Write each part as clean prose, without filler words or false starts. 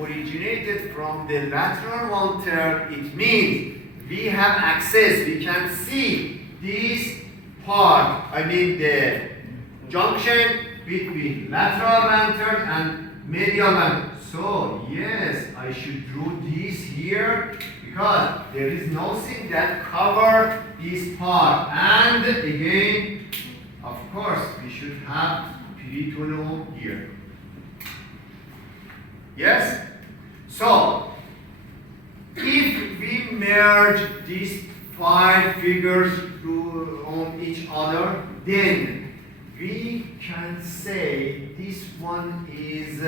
originated from the lateral 1/3, it means we have access, we can see this part, I mean the junction between lateral 1/3 and medial 1/3. So yes, I should draw this here because there is nothing that cover this part. And again, of course, we should have peritoneum here. Yes? So, if we merge these 5 figures on each other, then we can say this one is,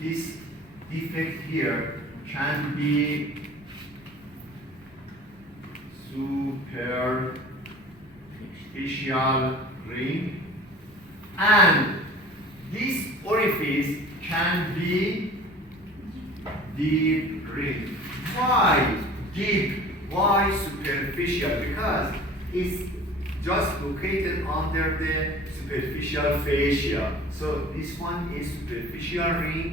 this defect here can be superficial ring, and this orifice can be deep ring. Why deep? Why superficial? Because it's just located under the superficial fascia. So this one is superficial ring,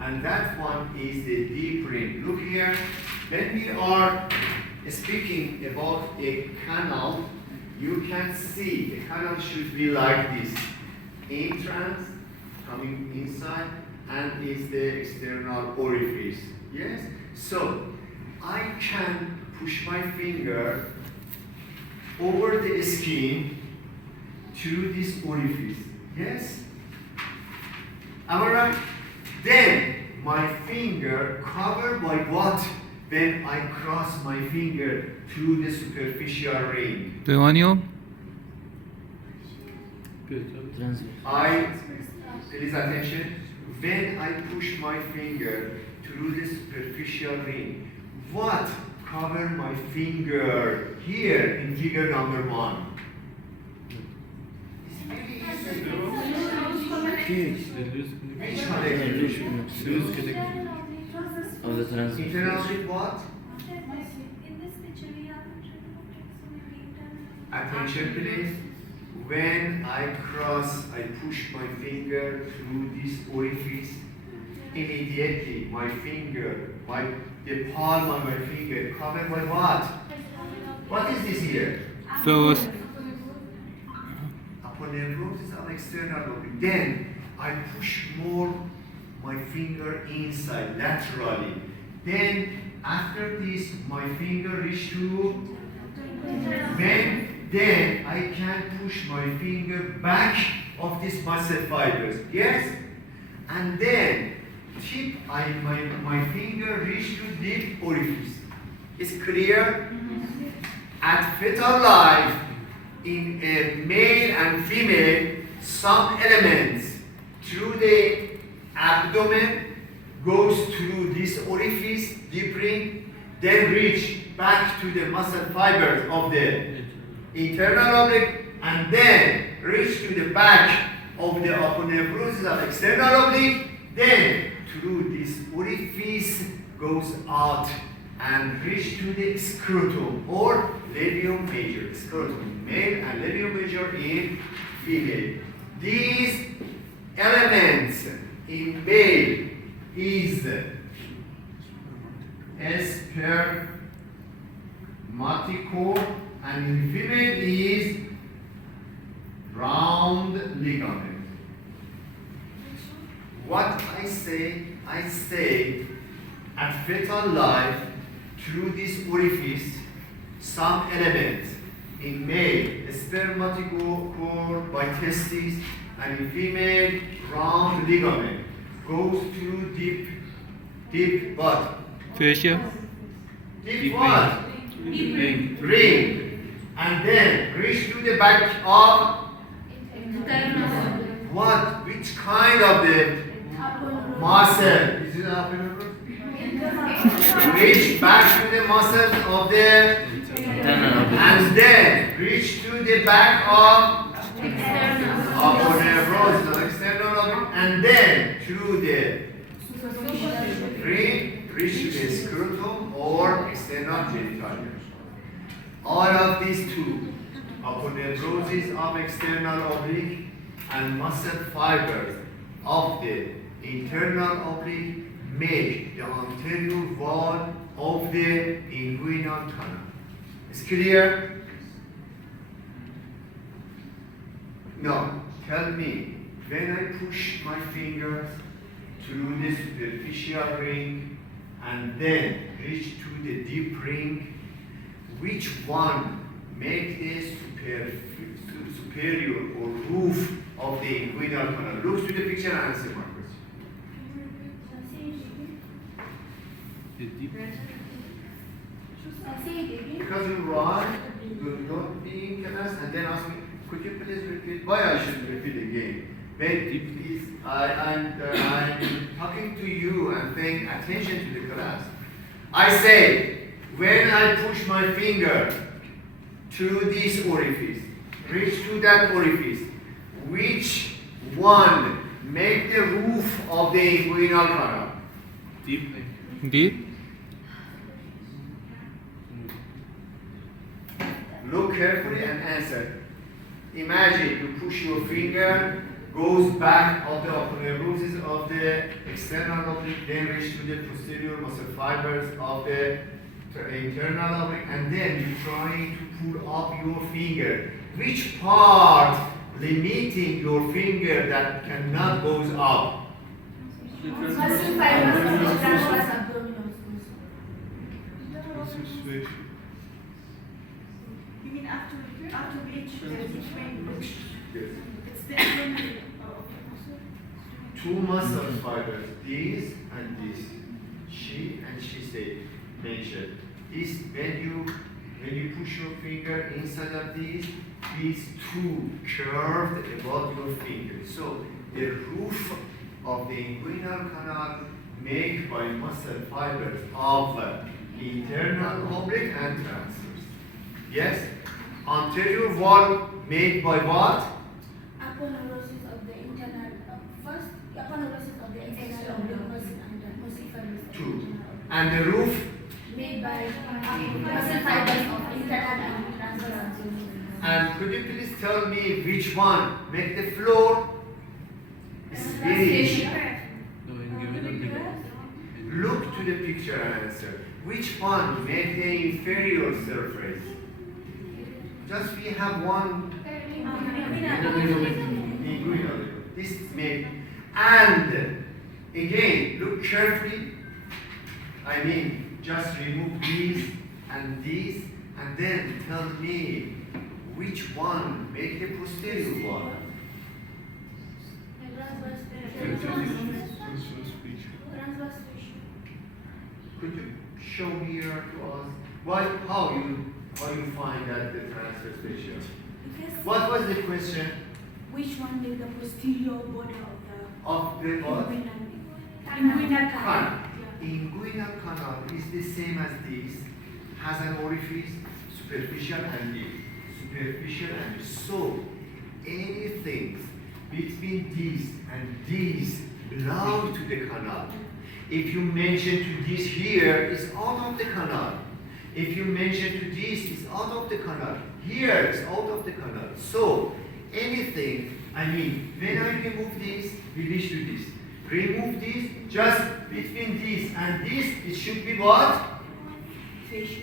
and that one is the deep ring. Look here, when we are speaking about a canal, you can see the canal should be like this. Entrance coming inside, and is the external orifice. Yes? So I can push my finger over the skin to this orifice. Yes? Am I right? Then my finger covered by what? When I cross my finger through the superficial ring. Do you want you? Please attention. When I push my finger through the superficial ring, what cover my finger here in figure number 1? It's very easy. Which connection? Of the transfer. Internal with what? In this picture, we have Attention please. When I push my finger through this orifice, immediately my finger, the palm of my finger covered by what? What is this here? Those. Aponeurosis of external oblique. Then I push more my finger inside laterally. Then after this, my finger reach to then I can push my finger back of these muscle fibers. Yes? And then my finger reach to deep orifice. Is clear? At fetal life, in a male and female, some elements through the abdomen goes through this orifice, deep ring, then reach back to the muscle fibers of the internal oblique, and then reach to the back of the aponeurosis of external oblique, then through this orifice goes out and reach to the scrotum or labium major. Scrotum male and labium major in female. These elements in male is spermaticore, and in female is round ligament. What I say at fetal life, through this orifice, some elements in male spermaticore by testes, and in female round ligament goes through deep what? Fascia. Deep what? Ring. And then reach to the back of what? Which kind of the muscle? Is it upper? Reach back to the muscles of the and then reach to the back of aponeurosis, external, and then through the ring reach to the scrotum or external genitalia. All of these two, aponeurosis of external oblique and muscle fibers of the internal oblique, make the anterior wall of the inguinal canal. It's clear? Now, tell me, when I push my fingers through the superficial ring and then reach to the deep ring, which one make the superior or roof of the inguinal canal? Look to the picture and answer my question. Because you run, you're not being class, and then ask me, could you please repeat? Why I should repeat again? When please, I'm talking to you and paying attention to the class. I say, when I push my finger through this orifice, reach to that orifice, which one make the roof of the inguinal canal? Deep. Deep. Look carefully and answer. Imagine you push your finger, goes back of the roots of the external oblique, then reach to the posterior muscle fibers of the internal oblique, and then you try to pull up your finger. Which part limiting your finger that cannot goes up? Muscle fibers of the transverse abdominal. You mean after which there is a train which Yes. it's the internal Two muscle fibers, this and this. She said, mentioned. This when you push your finger inside of these two curved above your finger. So the roof of the inguinal canal made by muscle fibers of internal oblique and transverse. Yes? Anterior wall made by what? Aponeurosis of the internal, first, aponeurosis of the internal oblique muscle and muscle fibers of the Two. internal oblique. And the roof? Made by muscle fibers of internal and transverse abdominal. And could you please tell me which one make the floor? It's very easy. Look to the picture and answer. Which one make the inferior surface? Just we have one inguinal. This made. And again, look carefully. I mean, just remove these, and then tell me which one make the posterior one. Could you show here to us how you find that the transverse fascia? What was the question? which one is the posterior border Of the what? inguinal Canal. Inguinal canal is the same as this, has an orifice, superficial and deep. Superficial and deep. So, anything between this and this belong to the canal. If you mention to this here, it's out of the canal. If you mention to this, it's out of the canal. Here, it's out of the canal. So, anything, I mean, when I remove this, we reach to this. Remove this, just between this and this, it should be what? fascia.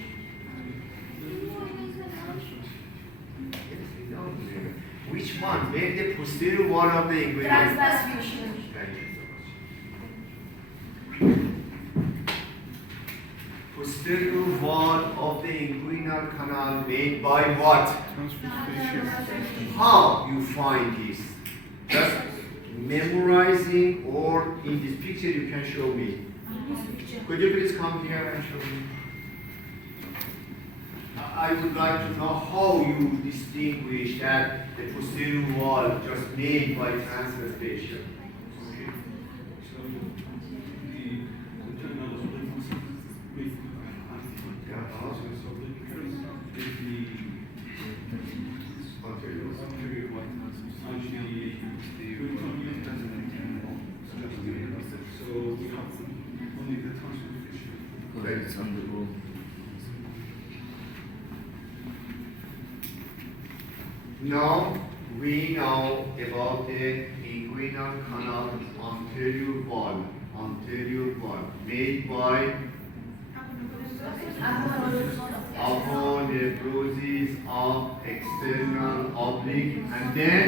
Which one? Make the posterior wall of the inguinal. Transverse fascia. Thank you so much. Posterior wall of the inguinal canal made by what? How you find this? Just memorizing, or in this picture you can show me. Could you please come here and show me? I would like to know how you distinguish that the posterior wall just made by transverse fascia. It's on the wall. Now we know about the inguinal canal anterior wall. Anterior wall. made by aponeurosis of external oblique, and then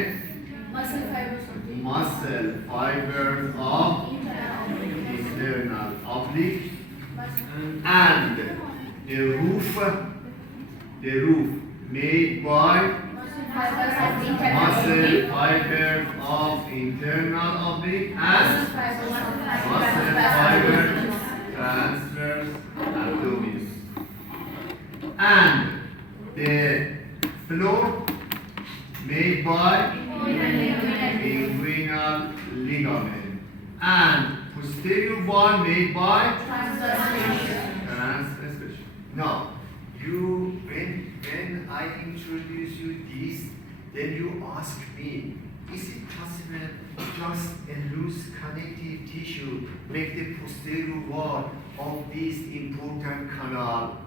muscle fibers of the muscle fibers of internal oblique, and the roof made by muscle fibers of internal oblique and muscle fibers transverse abdominis, and the floor made by inguinal ligament, and posterior wall made by transverse. Now, when I introduce you this, then you ask me, is it possible just a loose connective tissue make the posterior wall of this important canal?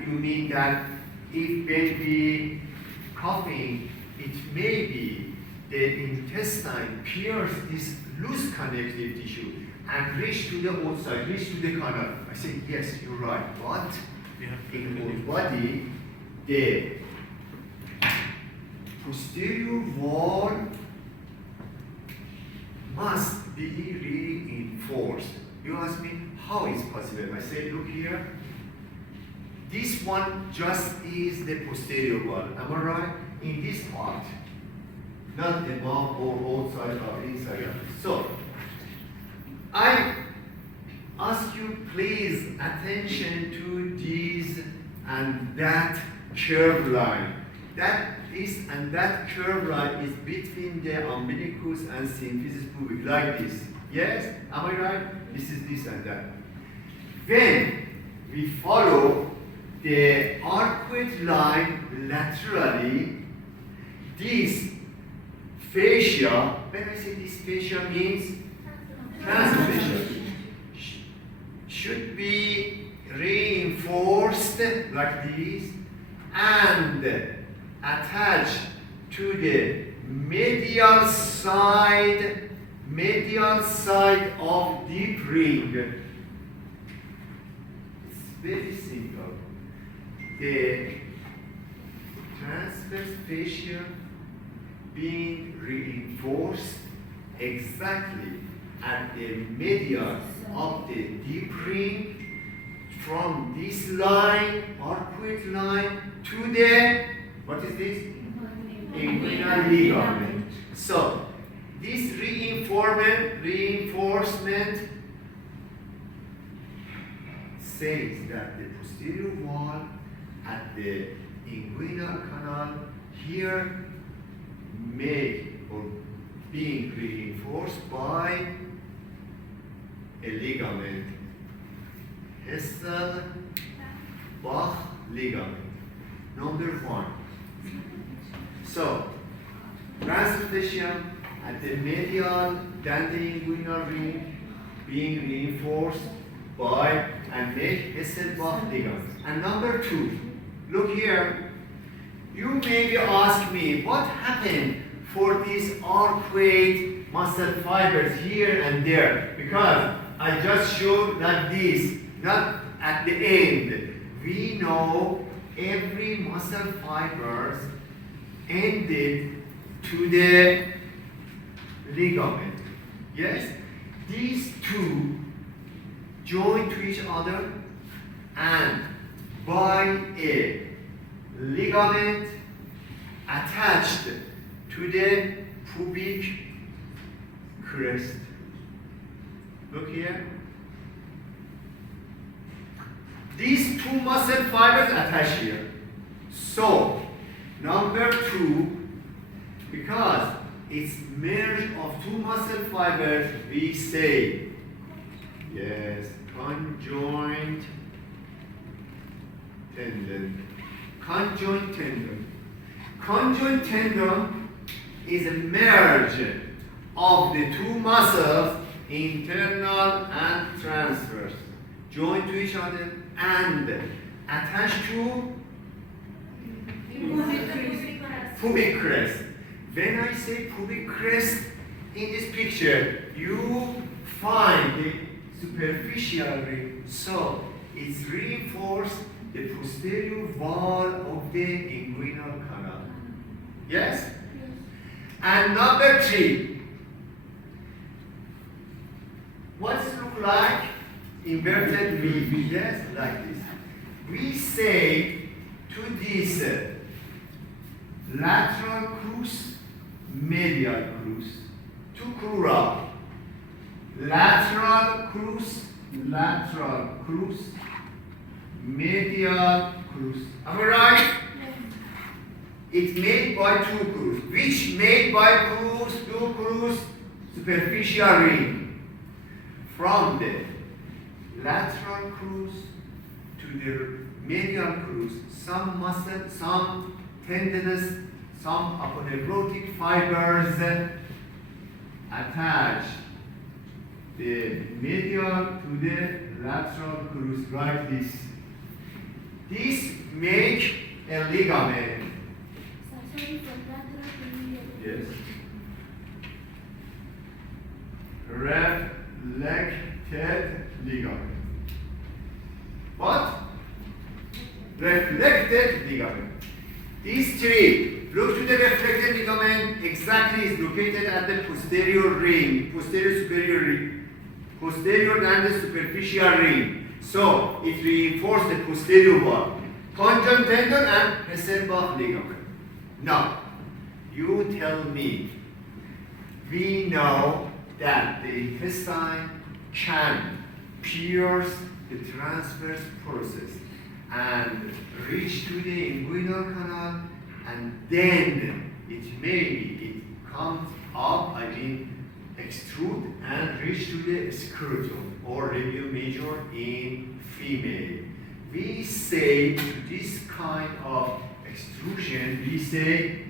You mean that if when we coughing, it may be the intestine pierce this loose connective tissue and reach to the outside, reach to the canal. I say, yes, you're right, but in our body, the posterior wall must be reinforced. You ask me, how is possible? I say, look here. This one just is the posterior wall. Am I right? In this part, not above or outside or inside. So, I ask you please attention to this and that curved line. This and that curved line is between the umbilicus and symphysis pubic, like this. Yes? Am I right? This is this and that. When we follow the arcuate line laterally, this fascia, when I say this fascia means transfascia, should be reinforced like this and attached to the medial side of deep ring. It's very simple. The transverse fascia being reinforced exactly at the medial of the deep ring from this line, arcuate line, to the, what is this? Inguinal ligament. So, this reinforcement says that the posterior wall at the inguinal canal here made or being reinforced by a ligament, Hessel-Bach ligament. Number 1. So, transverse fascia at the medial danteinguinal ring being reinforced by and make Hessel-Bach ligament. And number 2, look here. You maybe ask me, what happened for these arcuate muscle fibers here and there? Because I just showed like this, not at the end. We know every muscle fibers ended to the ligament. Yes? These two join to each other and by a ligament attached to the pubic crest. Look here. These two muscle fibers attach here. So, number 2, because it's merge of two muscle fibers, we say, yes, conjoint tendon. Conjoint tendon. Conjoint tendon is a merge of the two muscles, internal and transverse, joined to each other and attached to pubic crest. When I say pubic crest in this picture, you find the superficial ring. So it's reinforced the posterior wall of the inguinal canal. Yes? Yes. And number 3. What's it look like? Inverted V. Yes, like this. We say to this lateral crus, medial crus, to crura. Lateral crus, medial crus. Am I right? Yes. It's made by 2 crus. Which made by 2 crus? Superficial ring. From the lateral crus to the medial crus, some muscle, some tendinous, some aponeurotic fibers attach the medial to the lateral crus like this. This make a ligament. Sorry for lateral to medial. Yes. Reflected ligament. What? Reflected ligament. These 3, look to the reflected ligament, exactly is located at the posterior ring, posterior superior ring, posterior than the superficial ring. So it reinforces the posterior wall, conjoint tendon and Hesselbach ligament. Now, you tell me, we know that the intestine can pierce the transverse process and reach to the inguinal canal, and then it comes up, extrude and reach to the scrotum or radial major in female. We say to this kind of extrusion, we say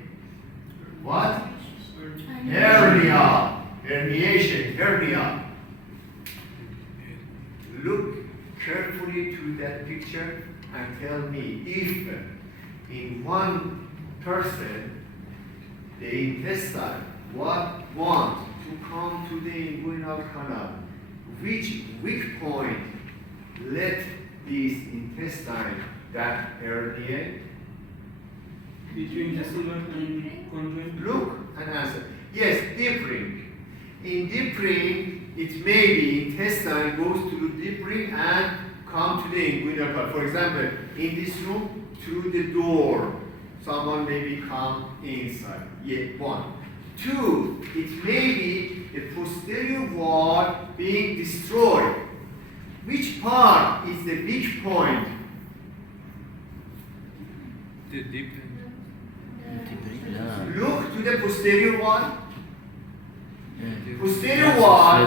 what? Hernia. Herniation, hernia. Look carefully to that picture and tell me if in one person the intestine want to come to the inguinal canal, which weak point let this intestine that herniate? Between the silver and conjoint. Look and answer. Yes, deep ring. In deep ring, it may be intestine goes to the deep ring and come to the inguinal canal. For example, in this room, through the door, someone maybe come inside. Yeah, 1. 2, it may be the posterior wall being destroyed. Which part is the weak point? The deep. Look to the posterior wall. Posterior wall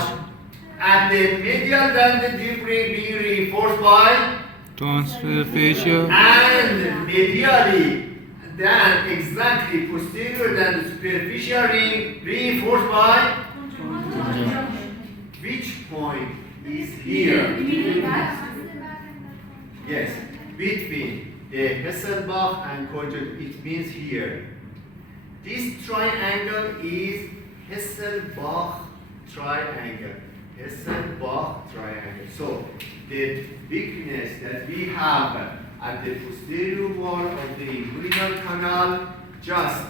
and the medial than the deep ring being reinforced by Transfer fascia. and medially then exactly posterior than the superficial ring reinforced by which point is here? Yes, between the Hesselbach and conjoint, it means here. This triangle is Hesselbach triangle. Hesselbach triangle. So the weakness that we have at the posterior wall of the inguinal canal just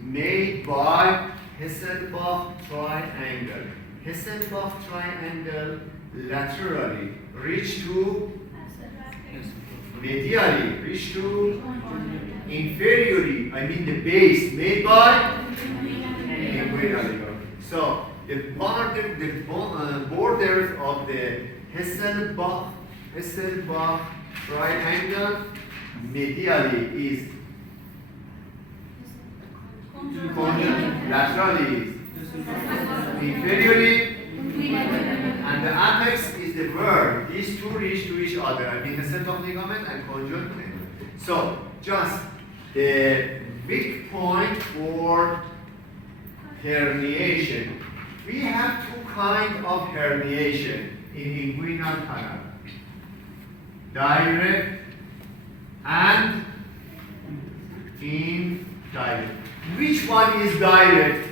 made by Hesselbach triangle. Hesselbach triangle laterally reach to medially reach to inferiorly, the base made by inguinal ligament. So the borders of the Hesselbach triangle medially is conjoint, laterally is inferiorly, and the apex is the word. These two reach to each other. Hesselbach ligament and conjoint tendon. So just the weak point for herniation. We have 2 kinds of herniation in inguinal canal. Direct and indirect. Which one is direct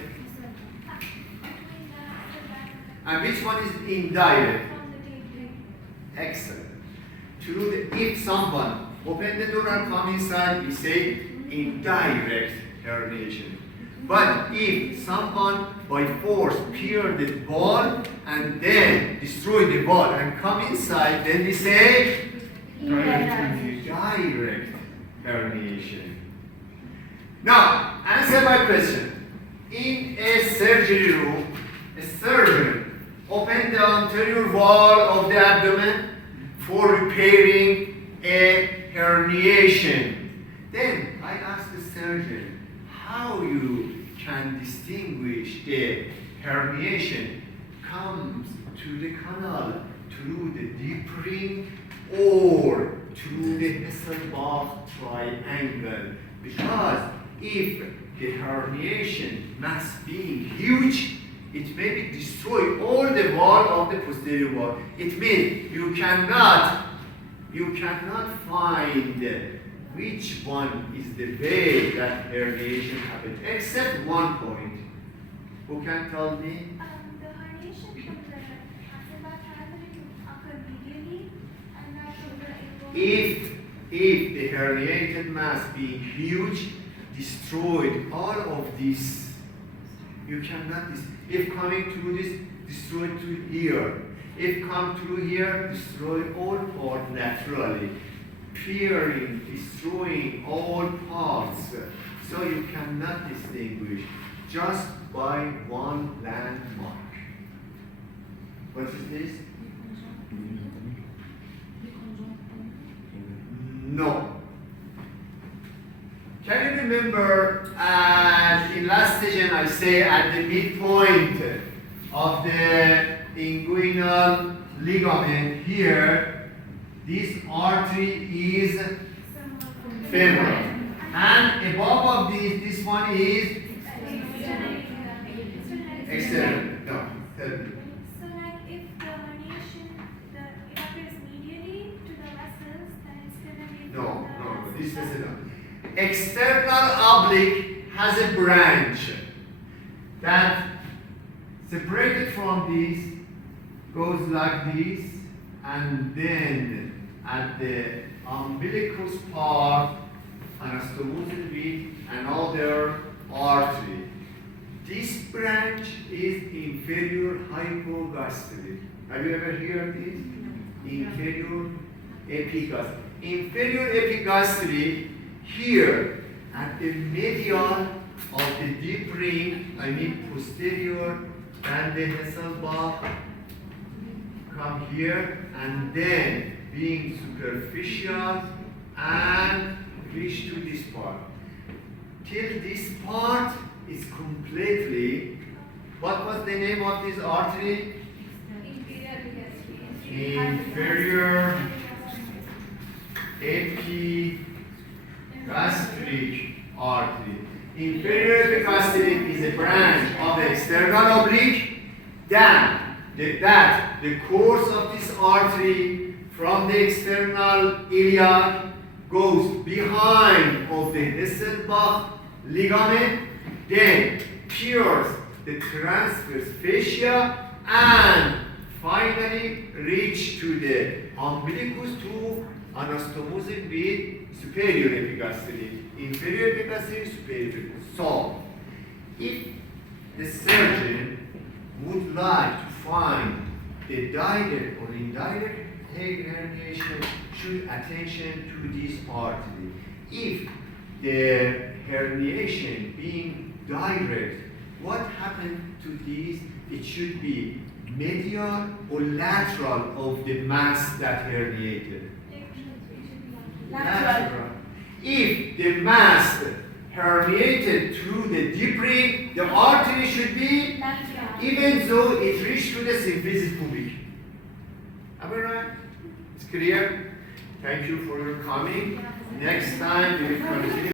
and which one is indirect? Excellent. If someone open the door and come inside, we say indirect herniation. But if someone by force pierce the wall and then destroy the wall and come inside, then we say direct herniation. Now, answer my question. In a surgery room, a surgeon opened the anterior wall of the abdomen for repairing a herniation. Then I asked the surgeon how you can distinguish the herniation comes to the canal through the deep ring or through the Hasselbalch triangle. Because if the herniation mass being huge, it may destroy all the wall of the posterior wall. It means you cannot find which one is the way that herniation happens, except one point. Who can tell me? The herniation from the Hasselbalch triangle occur medially, and that from the If the herniated mass being huge, destroyed all of this, you cannot. If coming through this, destroy to here. If come through here, destroy all parts laterally. Peering, destroying all parts. So you cannot distinguish just by one landmark. What is this? No. Can you remember in last session I say at the midpoint of the inguinal ligament here, this artery is femoral. And above of this one is external. No, tell me. So, like, if the herniation it appears medially to the vessels, then it's gonna be No, this is not. External oblique has a branch that separated from this goes like this, and then at the umbilicus part anastomosis with another artery. This branch is inferior hypogastric. Have you ever heard this? Inferior epigastric. Inferior epigastric here at the medial of the deep ring, I mean posterior, and the Hasselbalch come here and then being superficial and reach to this part. Till this part is completely, what was the name of this artery? Inferior epigastric artery. Inferior epigastric is a branch of the external oblique. Then the course of this artery from the external iliac goes behind of the Hasselbalch ligament, then pierces the transverse fascia and finally reach to the umbilicus to anastomosis with superior epigastric. Inferior epigastric, superior epigastric. So, if the surgeon would like to find the direct or indirect herniation, should attention to this artery. If the herniation being direct, what happened to this? It should be medial or lateral of the mass that herniated. Lateral. If the mass herniated through the deep ring, the artery should be even though it reached to the symphysis pubic. Am I right? It's clear? Thank you for your coming. Next time we will continue.